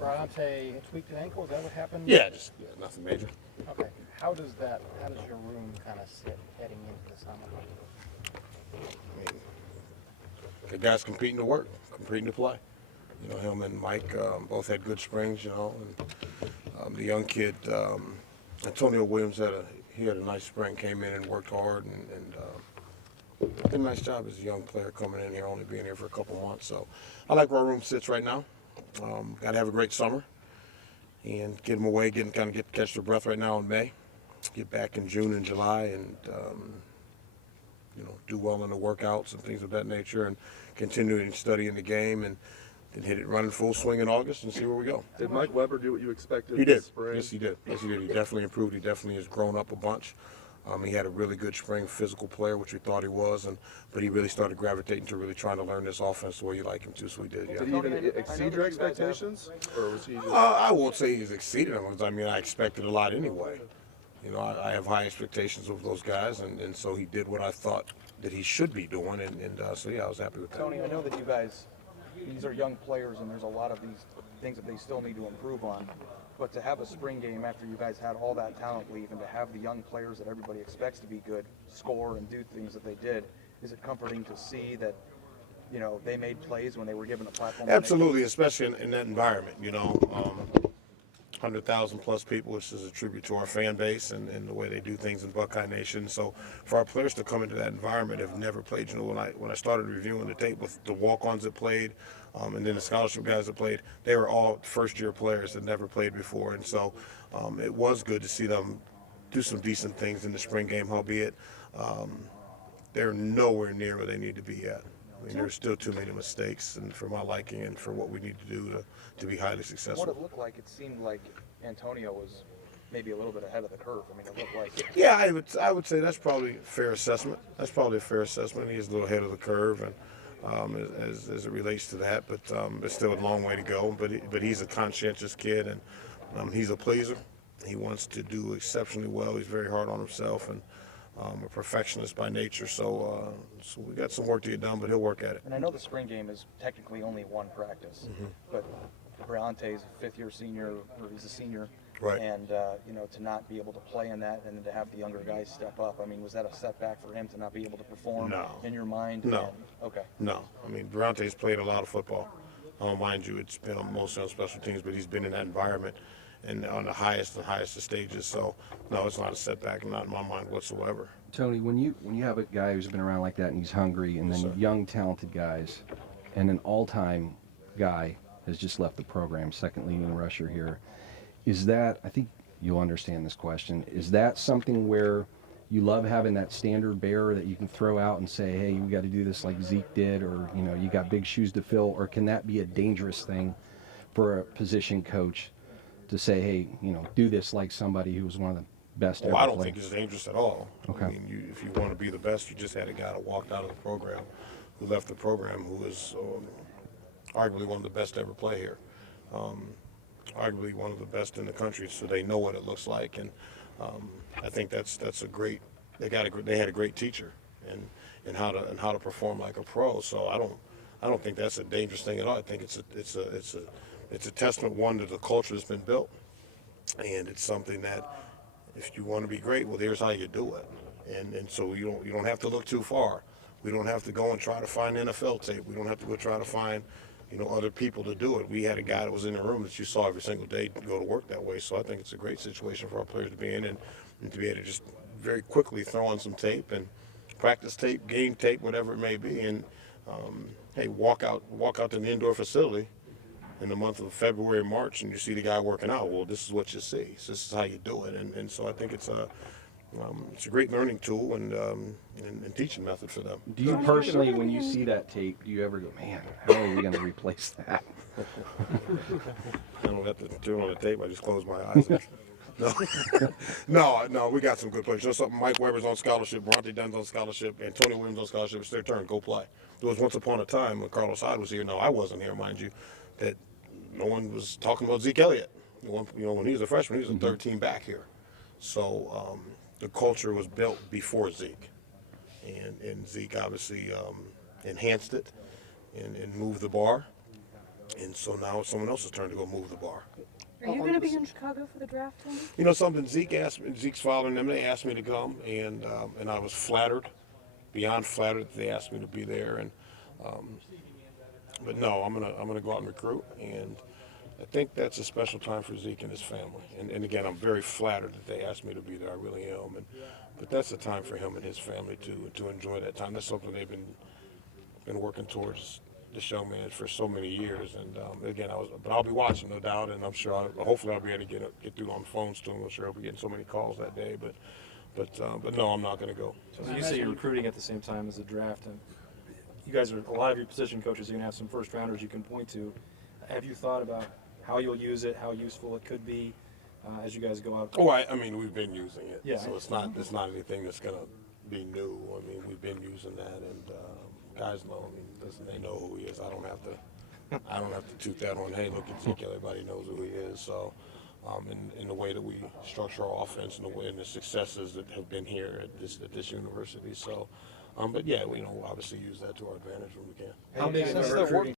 Bronte tweaked an ankle. Is that what happened? Yeah, nothing major. Okay. How does your room kind of sit heading into the summer? I mean, the guys competing to work, competing to play. You know, him and Mike both had good springs. You know, and the young kid Antonio Williams had a nice spring. Came in and worked hard and did a nice job as a young player coming in here, only being here for a couple months. So I like where our room sits right now. Got to have a great summer and get them away, catch their breath right now in May. Get back in June and July and do well in the workouts and things of that nature, and continuing studying the game, and then hit it running full swing in August and see where we go. Did Mike Weber do what you expected? He did. This spring? Yes, he did. Yes, he did. He definitely improved. He definitely has grown up a bunch. He had a really good spring, physical player, which we thought he was, but he really started gravitating to really trying to learn this offense the way you like him to. So he did. Yeah. Did he even exceed your expectations, or was he just? I won't say he's exceeded them. I mean, I expected a lot anyway. You know, I have high expectations of those guys, and so he did what I thought that he should be doing, so yeah, I was happy with that. Tony, I know that you guys, these are young players, and there's a lot of these things that they still need to improve on. But to have a spring game after you guys had all that talent leave, and to have the young players that everybody expects to be good score and do things that they did, is it comforting to see that, you know, they made plays when they were given a platform? Absolutely, especially in that environment. You know, 100,000 plus people, which is a tribute to our fan base and the way they do things in Buckeye Nation. So for our players to come into that environment, have never played. You know, when I started reviewing the tape with the walk-ons that played, and then the scholarship guys that played, they were all first-year players that never played before. And so it was good to see them do some decent things in the spring game, albeit they're nowhere near where they need to be yet. I mean, there's still too many mistakes, and for my liking, and for what we need to do to be highly successful. What it looked like, it seemed like Antonio was maybe a little bit ahead of the curve. I mean, it looked like. Yeah, I would say that's probably a fair assessment. That's probably a fair assessment. He's a little ahead of the curve, and as it relates to that, but there's still a long way to go. But he's a conscientious kid, and he's a pleaser. He wants to do exceptionally well. He's very hard on himself, and a perfectionist by nature, so we got some work to get done, but he'll work at it. And I know the spring game is technically only one practice, but Bronte's a fifth-year senior, or he's a senior, right? And to not be able to play in that, and then to have the younger guys step up. I mean, was that a setback for him to not be able to perform in your mind? No. Okay. No. I mean, Bronte's played a lot of football. Mind you, it's been mostly on special teams, but he's been in that environment and on the highest of stages. So no, it's not a setback, not in my mind whatsoever. Tony, when you have a guy who's been around like that and he's hungry, and then young talented guys, and an all-time guy has just left the program, second leading rusher here, is that, I think you'll understand this question, is that something where you love having that standard bearer that you can throw out and say, hey, we got to do this like Zeke did, or you got big shoes to fill, or can that be a dangerous thing for a position coach to say, hey, do this like somebody who was one of the best ever I don't played? think it's dangerous at all. Okay. I mean, if you want to be the best, you just had a guy that walked out of the program, who left the program, who is arguably one of the best to ever play here, arguably one of the best in the country. So they know what it looks like, and I think that's a great. They had a great teacher, and how to perform like a pro. So I don't think that's a dangerous thing at all. I think it's a testament, one, to the culture that's been built, and it's something that, if you want to be great, well, here's how you do it. And so you don't have to look too far. We don't have to go and try to find NFL tape. We don't have to go try to find, other people to do it. We had a guy that was in the room that you saw every single day go to work that way. So I think it's a great situation for our players to be in, and to be able to just very quickly throw on some tape and practice tape, game tape, whatever it may be, and hey, walk out to an indoor facility in the month of February, March, and you see the guy working out. Well, this is what you see. So this is how you do it, and so I think it's a great learning tool and teaching method for them. Do you personally, when you see that tape, do you ever go, man, how are we going to replace that? I don't have to turn on the tape. I just close my eyes. No, we got some good players. Just something. Mike Weber's on scholarship. Bronte Dunn's on scholarship. Antonio Williams on scholarship. It's their turn. Go play. There was once upon a time when Carlos Hyde was here. No, I wasn't here, mind you, that no one was talking about Zeke Elliott. When he was a freshman, he was a third team back here. So the culture was built before Zeke, and Zeke obviously enhanced it and moved the bar. And so now it's someone else's turn to go move the bar. Are you going to be in Chicago for the draft, Tony? You know something? Zeke's father and them, they asked me to come, and I was flattered, beyond flattered that they asked me to be there. And but no, I'm gonna go out and recruit, and I think that's a special time for Zeke and his family. And again, I'm very flattered that they asked me to be there. I really am. But that's a time for him and his family to enjoy that time. That's something they've been working towards, this young man, for so many years. And again, but I'll be watching, no doubt, and I'm sure hopefully I'll be able to get through on the phones to him. I'm sure I'll be getting so many calls that day. But no, I'm not going to go. So you say you're recruiting at the same time as the draft, and you guys are, a lot of your position coaches are going to have some first rounders you can point to. Have you thought about how you'll use it, how useful it could be as you guys go out? Oh, I mean, we've been using it. Yeah. So it's not anything that's going to be new. I mean, we've been using that, and guys know. I mean, listen, they know who he is. I don't have to toot that on. Hey, look at Zeke. Everybody knows who he is. So, in the way that we structure our offense, and the way and the successes that have been here at this university. So, but yeah, we obviously use that to our advantage when we can. How big is Since the the recruiting